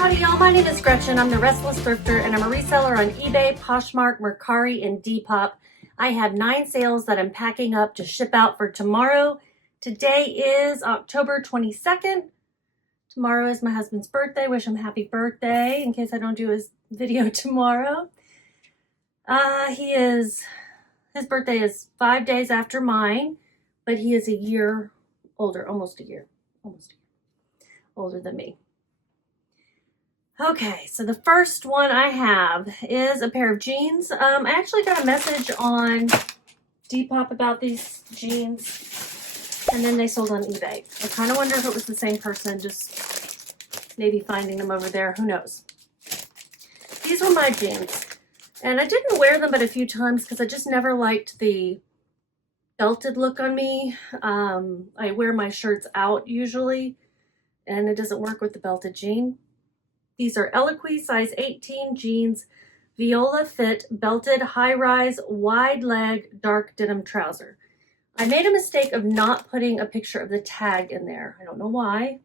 Howdy y'all, my name is Gretchen. I'm the Restless Thrifter and I'm a reseller on eBay, Poshmark, Mercari, and Depop. I have 9 sales that I'm packing up to ship out for tomorrow. Today is October 22nd. Tomorrow is my husband's birthday. Wish him happy birthday in case I don't do his video tomorrow. His birthday is 5 days after mine, but he is a year older, almost a year older than me. Okay, so the first one I have is a pair of jeans. I actually got a message on Depop about these jeans, and then they sold on eBay. I kind of wonder if it was the same person, just maybe finding them over there. Who knows? These were my jeans, and I didn't wear them but a few times because I just never liked the belted look on me. I wear my shirts out usually, and it doesn't work with the belted jean. These are Eloquii size 18 jeans, viola fit, belted, high-rise, wide leg, dark denim trouser. I made a mistake of not putting a picture of the tag in there. I don't know why.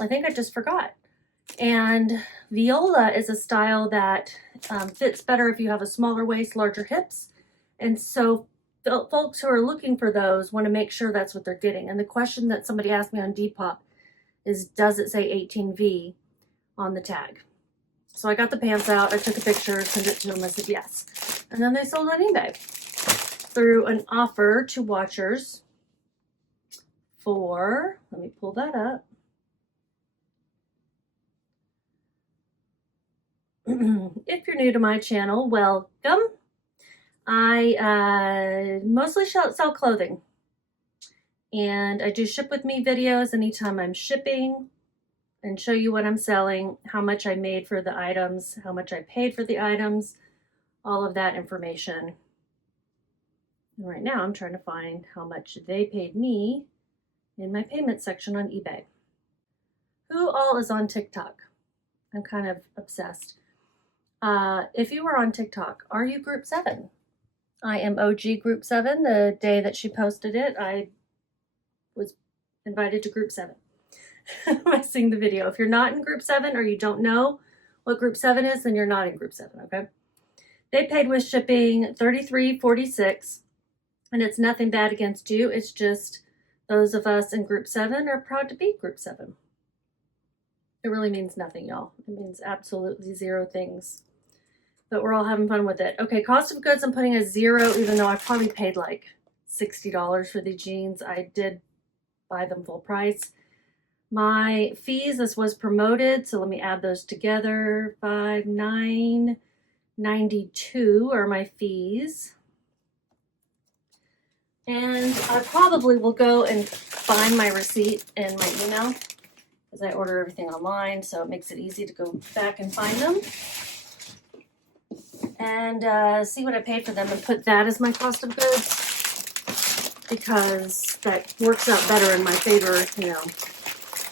I think I just forgot. And viola is a style that fits better if you have a smaller waist, larger hips. And so folks who are looking for those want to make sure that's what they're getting. And the question that somebody asked me on Depop is, does it say 18V? On the tag. So I got the pants out, I took a picture, sent it to them, I said yes. And then they sold on eBay through an offer to watchers for, let me pull that up. If you're new to my channel, welcome. I mostly sell clothing, and I do ship with me videos anytime I'm shipping, and show you what I'm selling, how much I made for the items, how much I paid for the items, all of that information. And right now I'm trying to find how much they paid me in my payment section on eBay. Who all is on TikTok? I'm kind of obsessed. If you were on TikTok, are you Group 7? I am OG Group 7. The day that she posted it, I was invited to Group 7. I seen the video. If you're not in Group 7 or you don't know what Group 7 is, then you're not in Group 7, okay? They paid with shipping $33.46, and it's nothing bad against you. It's just those of us in Group 7 are proud to be Group 7. It really means nothing, y'all. It means absolutely zero things. But we're all having fun with it. Okay, cost of goods, I'm putting a 0, even though I probably paid like $60 for the jeans. I did buy them full price. My fees, this was promoted, so let me add those together. $5,992 are my fees. And I probably will go and find my receipt in my email because I order everything online, so it makes it easy to go back and find them. And see what I paid for them and put that as my cost of goods, because that works out better in my favor, you know,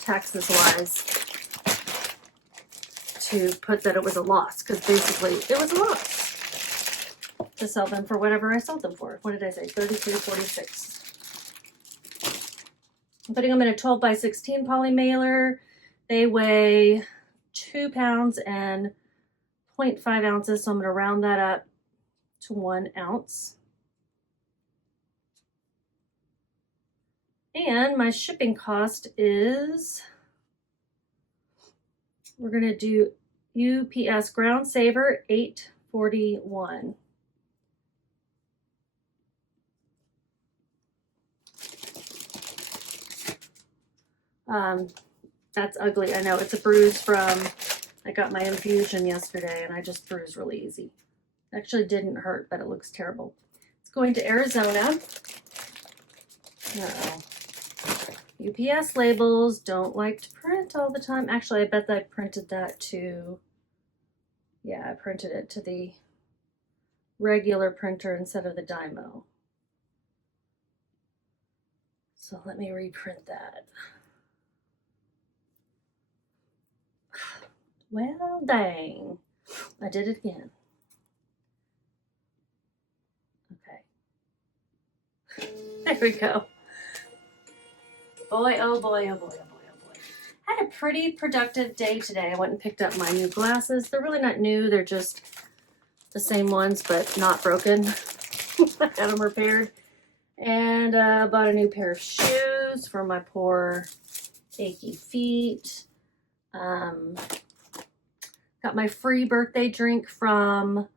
taxes wise, to put that it was a loss, because basically it was a loss to sell them for whatever I sold them for. What did I say? $33.46. I'm putting them in a 12 by 16 poly mailer. They weigh 2 pounds and 0.5 ounces, so I'm going to round that up to 1 ounce. And my shipping cost is, we're going to do UPS Ground Saver, $8.41. That's ugly. I know, it's a bruise from, I got my infusion yesterday and I just bruised really easy. It actually didn't hurt, but it looks terrible. It's going to Arizona. Uh-oh. UPS labels don't like to print all the time. Actually, I bet that I printed that to, yeah, I printed it to the regular printer instead of the Dymo. So let me reprint that. Well, dang. I did it again. Okay. There we go. Boy, oh boy, oh boy, oh boy, oh boy. Had a pretty productive day today. I went and picked up my new glasses. They're really not new. They're just the same ones, but not broken. I got them repaired. And bought a new pair of shoes for my poor achy feet. Got my free birthday drink from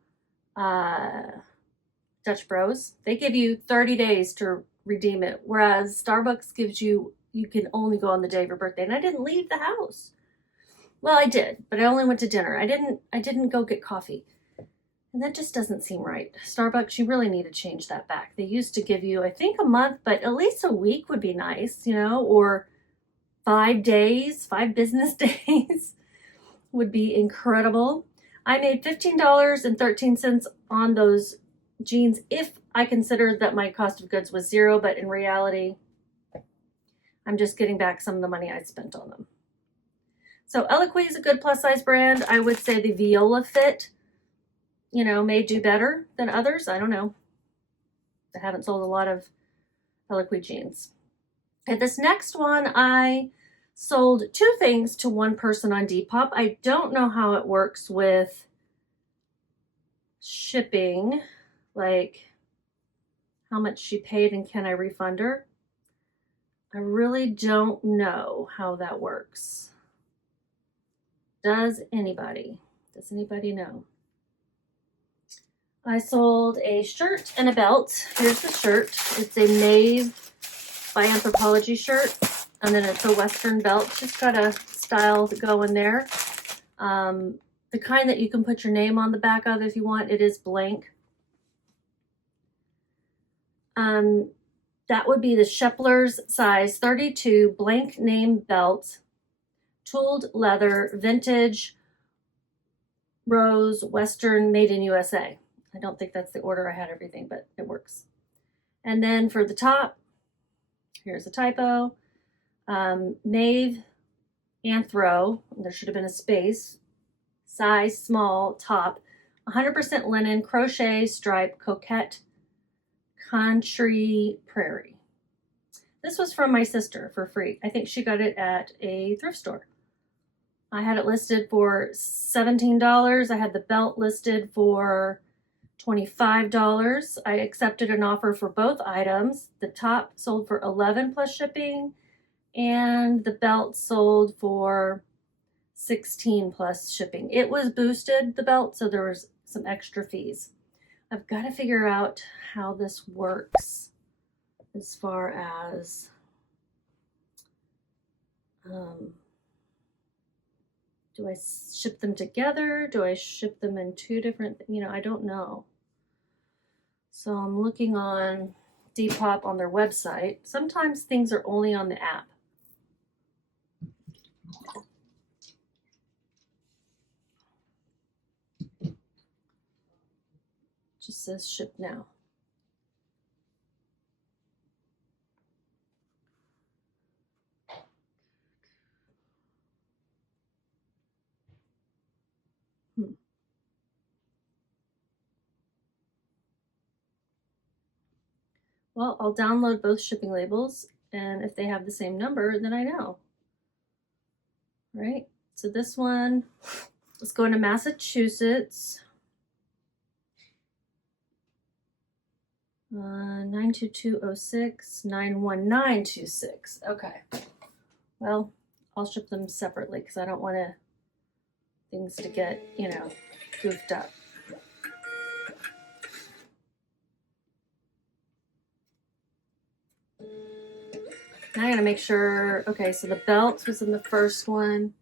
Dutch Bros. They give you 30 days to redeem it, whereas Starbucks gives you can only go on the day of your birthday. And I didn't leave the house. Well, I did, but I only went to dinner. I didn't go get coffee. And that just doesn't seem right. Starbucks, you really need to change that back. They used to give you, I think, a month, but at least a week would be nice, you know, or 5 days, 5 business days would be incredible. I made $15.13 on those jeans if I considered that my cost of goods was zero, but in reality, I'm just getting back some of the money I spent on them. So Eloquii is a good plus size brand. I would say the Viola fit, you know, may do better than others. I don't know. I haven't sold a lot of Eloquii jeans. And this next one, I sold 2 things to one person on Depop. I don't know how it works with shipping, like how much she paid and can I refund her? I really don't know how that works. Does anybody know? I sold a shirt and a belt. Here's the shirt. It's a Maeve by Anthropologie shirt. And then it's a Western belt. It's just got a style to go in there. The kind that you can put your name on the back of if you want. It is blank. That would be the Shepler's size 32 blank name belt. Tooled leather, vintage, rose, Western, made in USA. I don't think that's the order I had everything, but it works. And then for the top, here's a typo. Maeve Anthro, there should have been a space, size small, top, 100% linen, crochet, stripe, coquette, country prairie. This was from my sister for free. I think she got it at a thrift store. I had it listed for $17. I had the belt listed for $25. I accepted an offer for both items. The top sold for $11 plus shipping, and the belt sold for $16 plus shipping. It was boosted, the belt, so there was some extra fees. I've got to figure out how this works as far as do I ship them together? Do I ship them in 2 different, I don't know. So I'm looking on Depop on their website. Sometimes things are only on the app. Just says ship now. Well, I'll download both shipping labels, and if they have the same number, then I know. Right? So this one, let's go into Massachusetts. 92206, 91926. Okay. Well, I'll ship them separately because I don't want things to get, goofed up. Now I gotta make sure, okay, so the belt was in the first one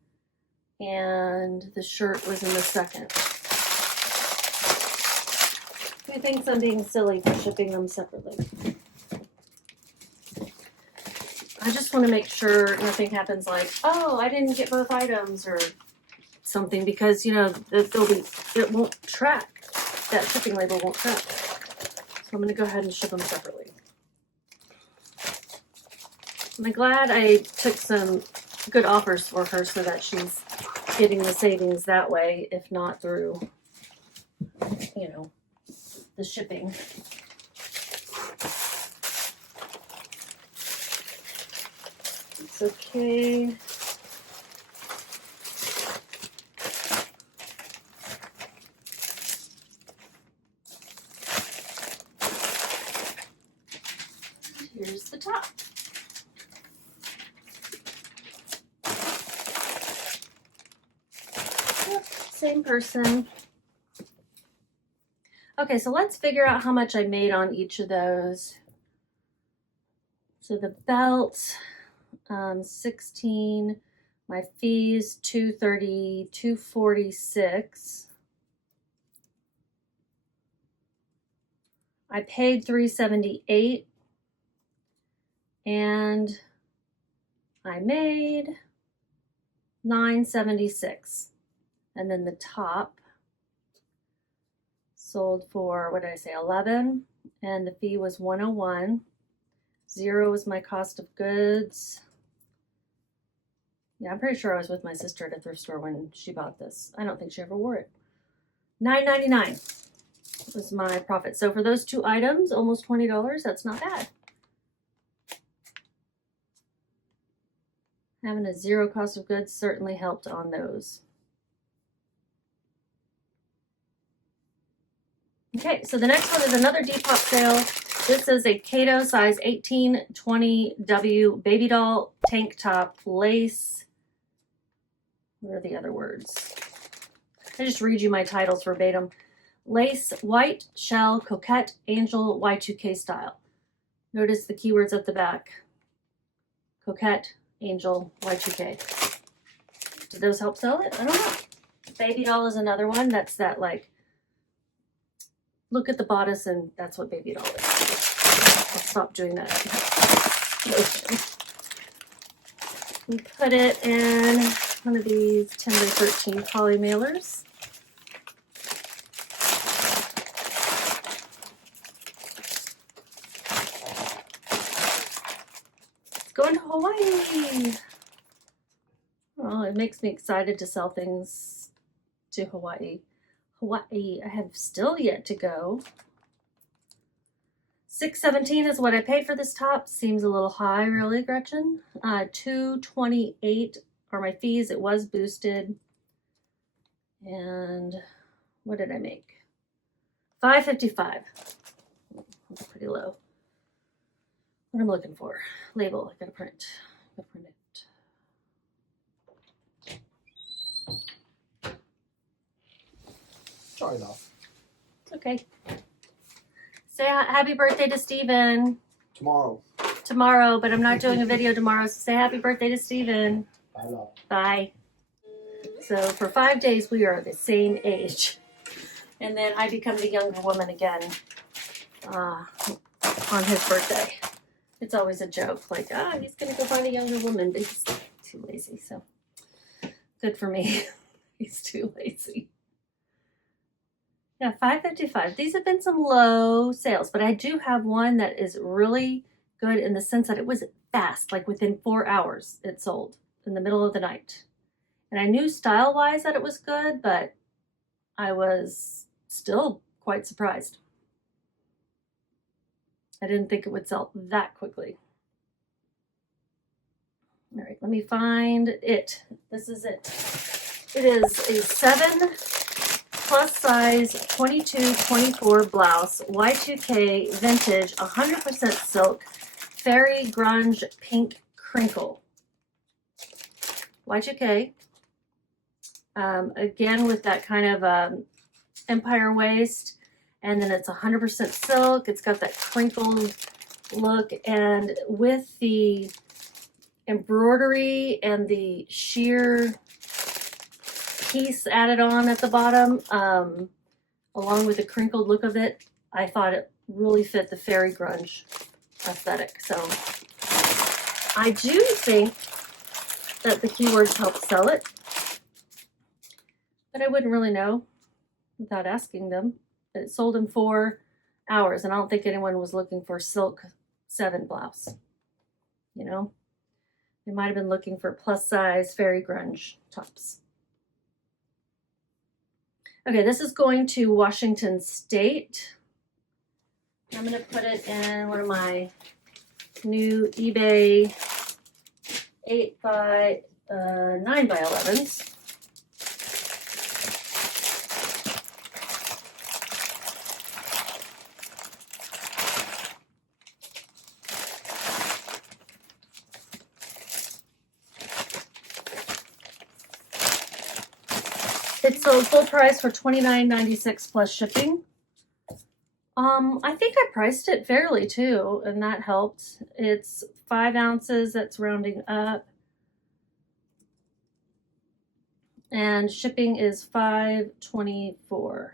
and the shirt was in the second. He thinks I'm being silly for shipping them separately. I just want to make sure nothing happens like, oh, I didn't get both items or something, because, it won't track. That shipping label won't track. So I'm going to go ahead and ship them separately. I'm glad I took some good offers for her so that she's getting the savings that way, if not through, the shipping. It's okay. Same person. Okay, so let's figure out how much I made on each of those. So the belt, 16, my fees, $230, $246. I paid $378, and I made $976. And then the top sold for, what did I say, 11, and the fee was 101. 0 was my cost of goods. Yeah, I'm pretty sure I was with my sister at a thrift store when she bought this. I don't think she ever wore it. $9.99 was my profit. So for those two items, almost $20, that's not bad. Having a 0 cost of goods certainly helped on those. Okay, so the next one is another Depop sale. This is a Cato size 18-20W baby doll tank top lace. What are the other words? I just read you my titles verbatim. Lace, white, shell, coquette, angel, Y2K style. Notice the keywords at the back. Coquette, angel, Y2K. Did those help sell it? I don't know. Baby doll is another one. That's that, like, look at the bodice and that's what baby doll is. I'll stop doing that motion. We put it in one of these 10 by 13 poly mailers. Going to Hawaii. Well, it makes me excited to sell things to Hawaii. Hawaii, I have still yet to go. $617 is what I paid for this top. Seems a little high, really, Gretchen. $228 are my fees. It was boosted. And what did I make? $555. That's pretty low. What I'm looking for? Label. I gotta print. It. Sorry, though. It's okay. Say happy birthday to Steven. Tomorrow, but I'm not doing a video tomorrow, so say happy birthday to Steven. Bye, love. Bye. So for 5 days, we are the same age. And then I become the younger woman again on his birthday. It's always a joke, like, he's going to go find a younger woman, but he's too lazy, so good for me. He's too lazy. Yeah, $555. These have been some low sales, but I do have one that is really good in the sense that it was fast, like within 4 hours it sold in the middle of the night. And I knew style-wise that it was good, but I was still quite surprised. I didn't think it would sell that quickly. All right, let me find it. This is it. It is a 7 plus size 22-24 blouse, Y2K vintage, 100% silk, fairy grunge pink crinkle. Y2K. Again with that kind of empire waist, and then it's 100% silk. It's got that crinkled look, and with the embroidery and the sheer piece added on at the bottom, along with the crinkled look of it, I thought it really fit the fairy grunge aesthetic. So I do think that the keywords help sell it, but I wouldn't really know without asking them. It sold in 4 hours, and I don't think anyone was looking for silk 7 blouse. You know, they might have been looking for plus size fairy grunge tops. Okay, this is going to Washington State. I'm going to put it in one of my new eBay 9 by 11s. It's sold full price for $29.96 plus shipping. I think I priced it fairly too, and that helped. It's 5 ounces, that's rounding up. And shipping is $5.24.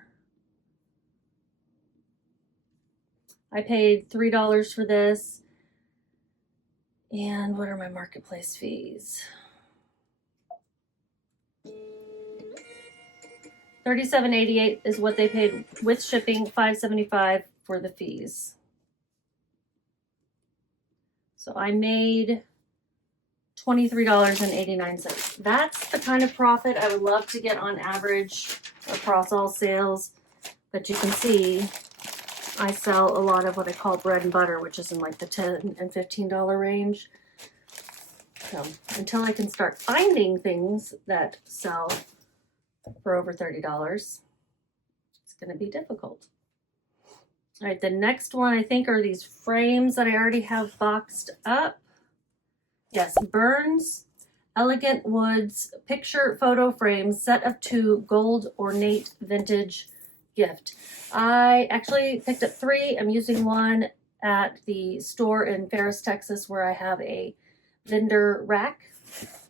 I paid $3 for this. And what are my marketplace fees? $37.88 is what they paid with shipping, $5.75 for the fees. So I made $23.89. That's the kind of profit I would love to get on average across all sales. But you can see I sell a lot of what I call bread and butter, which is in like the $10 and $15 range. So until I can start finding things that sell for over $30, it's going to be difficult. All right, the next one I think are these frames that I already have boxed up. Yes, Burns Elegant Woods Picture Photo Frames, set of 2, gold ornate vintage gift. I actually picked up 3. I'm using one at the store in Ferris, Texas, where I have a vendor rack,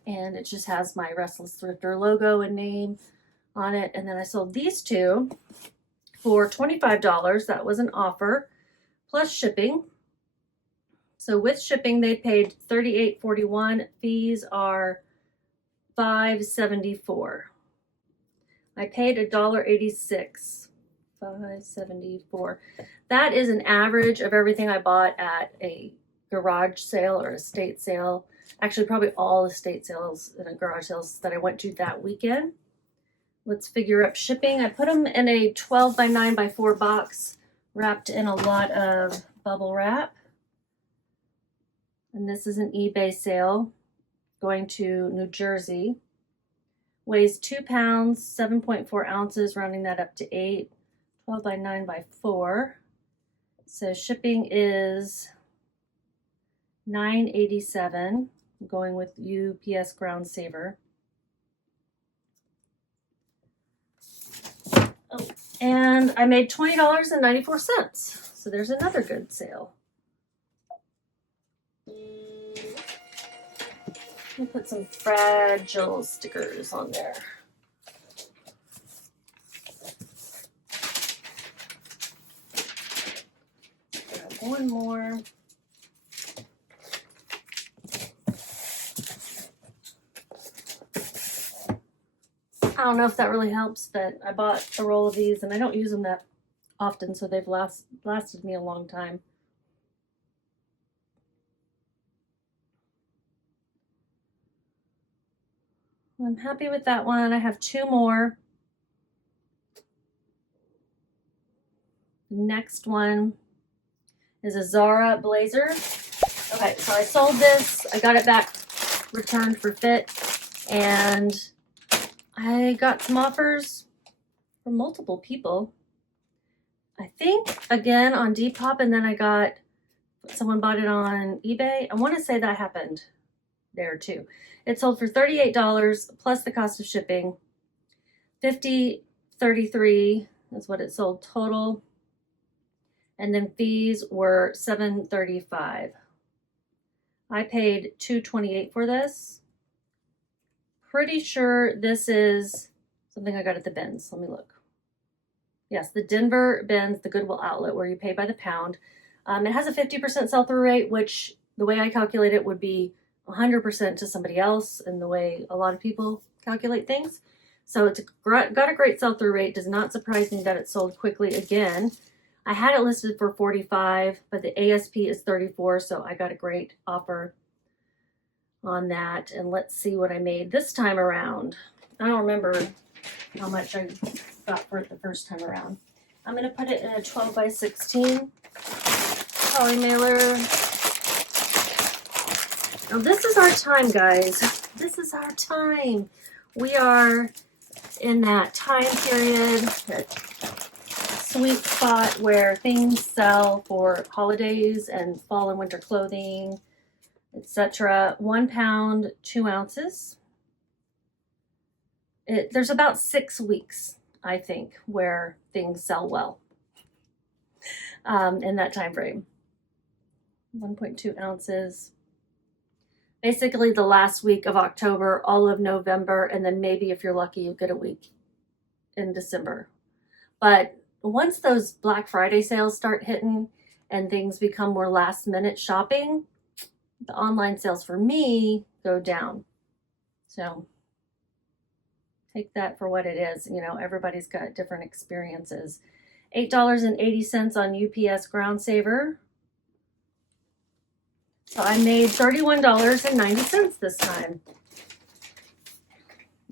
and it just has my Restless Thrifter logo and name on it. And then I sold these 2 for $25. That was an offer plus shipping. So with shipping they paid $38.41. Fees are $5.74. I paid $1.86. $5.74. That is an average of everything I bought at a garage sale or estate sale. Actually, probably all estate sales and garage sales that I went to that weekend. Let's figure up shipping. I put them in a 12 by 9 by 4 box, wrapped in a lot of bubble wrap. And this is an eBay sale going to New Jersey. Weighs 2 pounds, 7.4 ounces, rounding that up to 8. 12 by 9 by 4. So shipping is $9.87. I'm going with UPS Ground Saver. Oh, and I made $20.94. So there's another good sale. Let me put some fragile stickers on there. Grab one more. I don't know if that really helps, but I bought a roll of these and I don't use them that often, so they've lasted me a long time. I'm happy with that one. I have 2 more. Next one is a Zara blazer. Okay, so I sold this. I got it back returned for fit, and I got some offers from multiple people. I think again on Depop, and then someone bought it on eBay. I want to say that happened there too. It sold for $38 plus the cost of shipping. $50.33 is what it sold total. And then fees were $7.35. I paid $2.28 for this. Pretty sure this is something I got at the bins. Let me look. Yes, the Denver bins, the Goodwill outlet where you pay by the pound. It has a 50% sell-through rate, which the way I calculate it would be 100% to somebody else, and the way a lot of people calculate things. So it's got a great sell-through rate. Does not surprise me that it sold quickly again. I had it listed for $45, but the ASP is $34, so I got a great offer on that. And let's see what I made this time around. I don't remember how much I got for it the first time around. I'm going to put it in a 12 by 16 poly mailer. Now this is our time, guys. This is our time. We are in that time period, that sweet spot where things sell for holidays and fall and winter clothing, etc. 1 pound, 2 ounces. there's about 6 weeks, I think, where things sell well in that time frame. 1.2 ounces. Basically the last week of October, all of November, and then maybe if you're lucky, you get a week in December. But once those Black Friday sales start hitting and things become more last minute shopping, the online sales for me go down. So take that for what it is. You know, everybody's got different experiences. $8.80 on UPS Ground Saver. So I made $31.90 this time.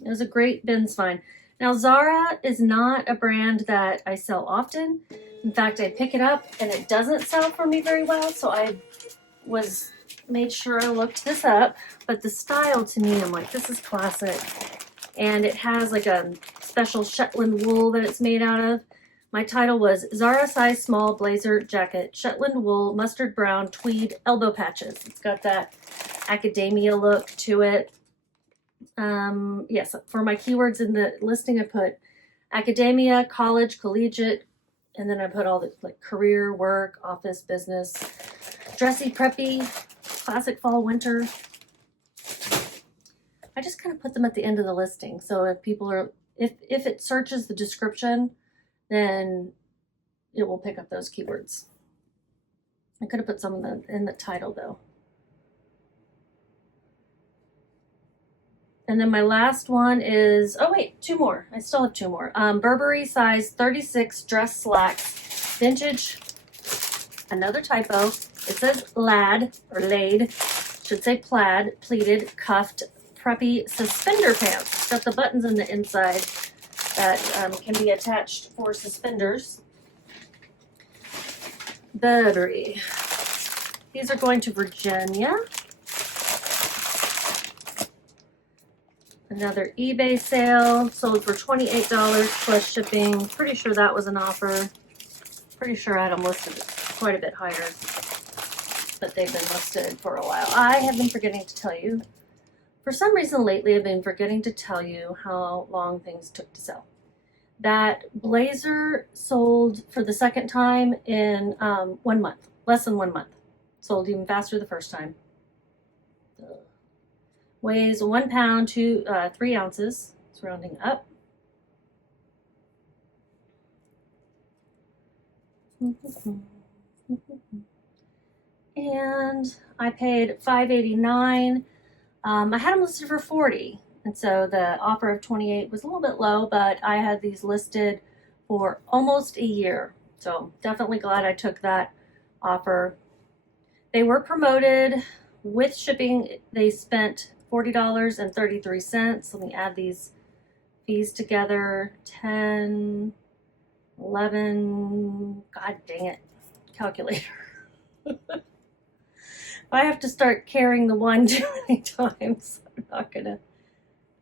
It was a great bin's find. Now Zara is not a brand that I sell often. In fact, I pick it up and it doesn't sell for me very well. So I made sure I looked this up. But the style to me, I'm like, this is classic. And it has like a special Shetland wool that it's made out of. My title was Zara size small blazer jacket, Shetland wool, mustard brown, tweed, elbow patches. It's got that academia look to it. Yes, for my keywords in the listing, I put academia, college, collegiate, and then I put all the like career, work, office, business, dressy, preppy, classic fall, winter. I just kind of put them at the end of the listing. So if people are, if it searches the description, then it will pick up those keywords. I could have put some in the title though. And then my last one is, oh wait, 2 more. I still have 2 more. Burberry size 36 dress slacks, vintage, another typo. It says lad or laid, should say plaid, pleated, cuffed, preppy suspender pants. It's got the buttons in the inside that can be attached for suspenders. Burberry. These are going to Virginia. Another eBay sale, sold for $28 plus shipping. Pretty sure that was an offer. Pretty sure I had them listed quite a bit higher, but they've been listed for a while. I have been forgetting to tell you. For some reason lately, I've been forgetting to tell you how long things took to sell. That blazer sold for the second time in 1 month, less than 1 month. Sold even faster the first time. Weighs 1 pound to 3 ounces. It's rounding up. And I paid $5.89. I had them listed for $40, and so the offer of $28 was a little bit low, but I had these listed for almost a year. So definitely glad I took that offer. They were promoted with shipping. They spent $40.33. Let me add these fees together. 10, 11, God dang it, calculator. I have to start carrying the one too many times. I'm not gonna,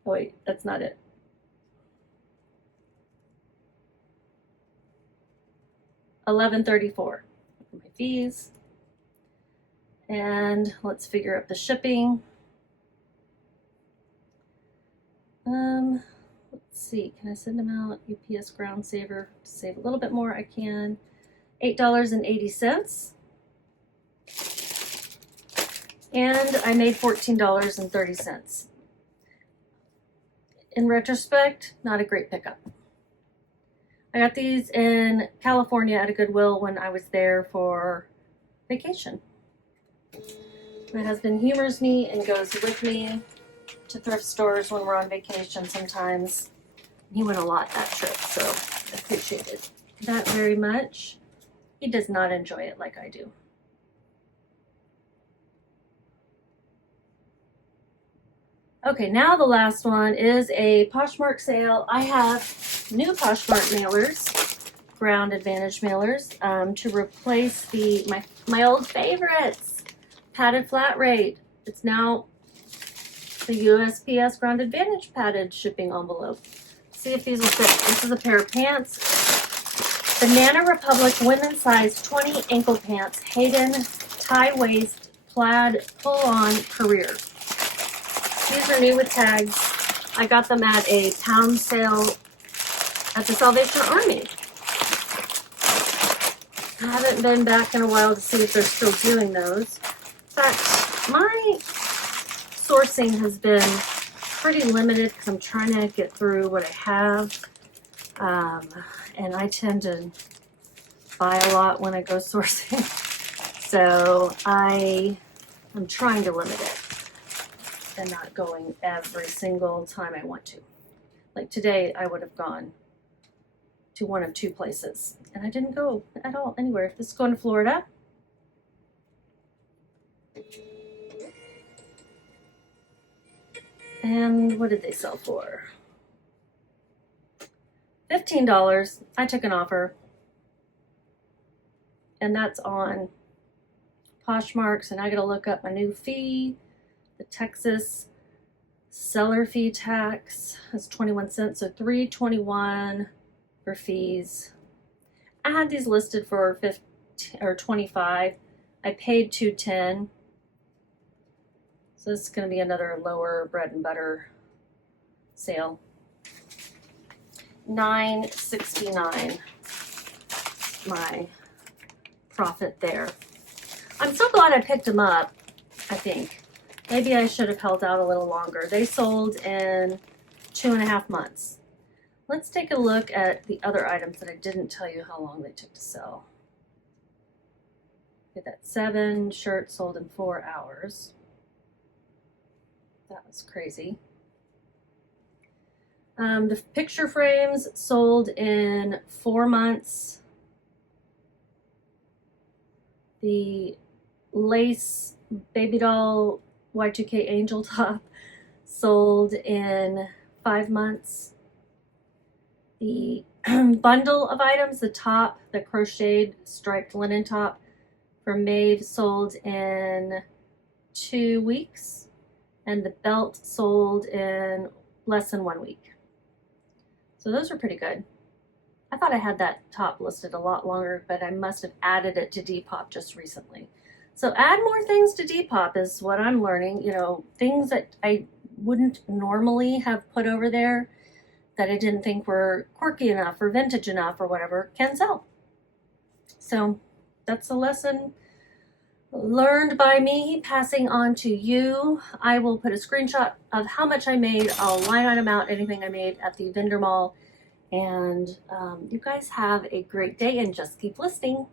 oh wait, that's not it. $11.34 my fees. And let's figure out the shipping. Let's see, can I send them out? UPS Ground Saver to save a little bit more, I can. $8.80. And I made $14.30. In retrospect, not a great pickup. I got these in California at a Goodwill when I was there for vacation. My husband humors me and goes with me to thrift stores when we're on vacation sometimes. He went a lot that trip, so I appreciated that very much. He does not enjoy it like I do. Okay, now the last one is a Poshmark sale. I have new Poshmark mailers, Ground Advantage mailers, to replace my old favorites, padded flat rate. It's now the USPS Ground Advantage padded shipping envelope. See if these will fit. This is a pair of pants. Banana Republic women's size 20 ankle pants, Hayden tie waist plaid pull-on career. These are new with tags. I got them at a pound sale at the Salvation Army. I haven't been back in a while to see if they're still doing those. In fact, my sourcing has been pretty limited because I'm trying to get through what I have. And I tend to buy a lot when I go sourcing. So I'm trying to limit it and not going every single time I want to. Like today, I would have gone to one of two places, and I didn't go at all anywhere. This is going to Florida. And what did they sell for? $15. I took an offer, and that's on Poshmark. So now I gotta look up my new fee. The Texas seller fee tax is 21 cents, so $3.21 for fees. I had these listed for 15 or 25. I paid $2.10. So this is going to be another lower bread and butter sale. $9.69. My profit there. I'm so glad I picked them up. I think maybe I should have held out a little longer. They sold in 2.5 months. Let's take a look at the other items that I didn't tell you how long they took to sell. Okay, that 7 shirts sold in 4 hours. That was crazy. The picture frames sold in 4 months. The lace baby doll Y2K angel top sold in 5 months. The bundle of items, the top, the crocheted striped linen top from Maeve sold in 2 weeks, and the belt sold in less than 1 week. So those are pretty good. I thought I had that top listed a lot longer, but I must have added it to Depop just recently. So add more things to Depop is what I'm learning. You know, things that I wouldn't normally have put over there that I didn't think were quirky enough or vintage enough or whatever can sell. So that's a lesson learned by me, passing on to you. I will put a screenshot of how much I made. I'll line item out anything I made at the vendor mall. And you guys have a great day and just keep listening.